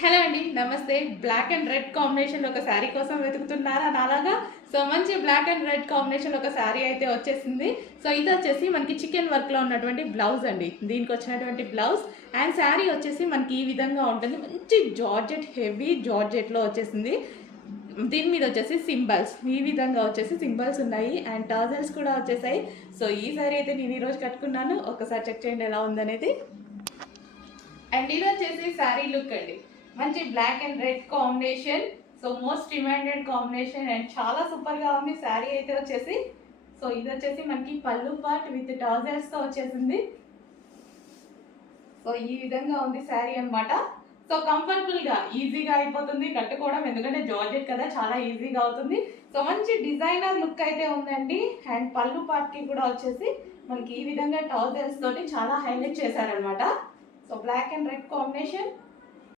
Hello అండి, నమస్తే. Black and red కాంబినేషన్లో ఒక శారీ కోసం వెతుకుతున్నారా నాలాగా? సో మంచి బ్లాక్ అండ్ రెడ్ కాంబినేషన్లో ఒక శారీ అయితే వచ్చేసింది. సో ఇది వచ్చేసి మనకి చికెన్ వర్క్లో ఉన్నటువంటి బ్లౌజ్ అండి. దీనికి వచ్చినటువంటి బ్లౌజ్ అండ్ శారీ వచ్చేసి మనకి ఈ విధంగా ఉంటుంది. మంచి జార్జెట్, హెవీ జార్జెట్లో వచ్చేసింది. దీని మీద వచ్చేసి సింబల్స్ ఈ విధంగా వచ్చేసి సింబల్స్ ఉన్నాయి అండ్ టాజల్స్ కూడా వచ్చేసాయి. సో ఈ శారీ అయితే నేను ఈరోజు కట్టుకున్నాను. ఒకసారి చెక్ చేయండి ఎలా ఉందనేది. అండ్ ఇది వచ్చేసి శారీ లుక్ అండి. మంచి black and red combination. So most demanded combination and చాలా సూపర్ గా ఉంది శారీ అయితే వచ్చేసి. సో ఇది వచ్చేసి మనకి పళ్ళు పార్ట్ విత్ టాజల్స్ తో వచ్చేసింది. సో ఈ విధంగా ఉంది శారీ అన్నమాట. సో కంఫర్టబుల్ గా ఈజీగా అయిపోతుంది కట్టుకోవడం, ఎందుకంటే జార్జెట్ కదా, చాలా ఈజీగా అవుతుంది. సో మంచి డిజైనర్ లుక్ అయితే ఉందండి. అండ్ పళ్ళు పార్ట్ కి కూడా వచ్చేసి మనకి ఈ విధంగా టాజల్స్ తోటి చాలా హైలైట్ చేశారనమాట. So black and red combination.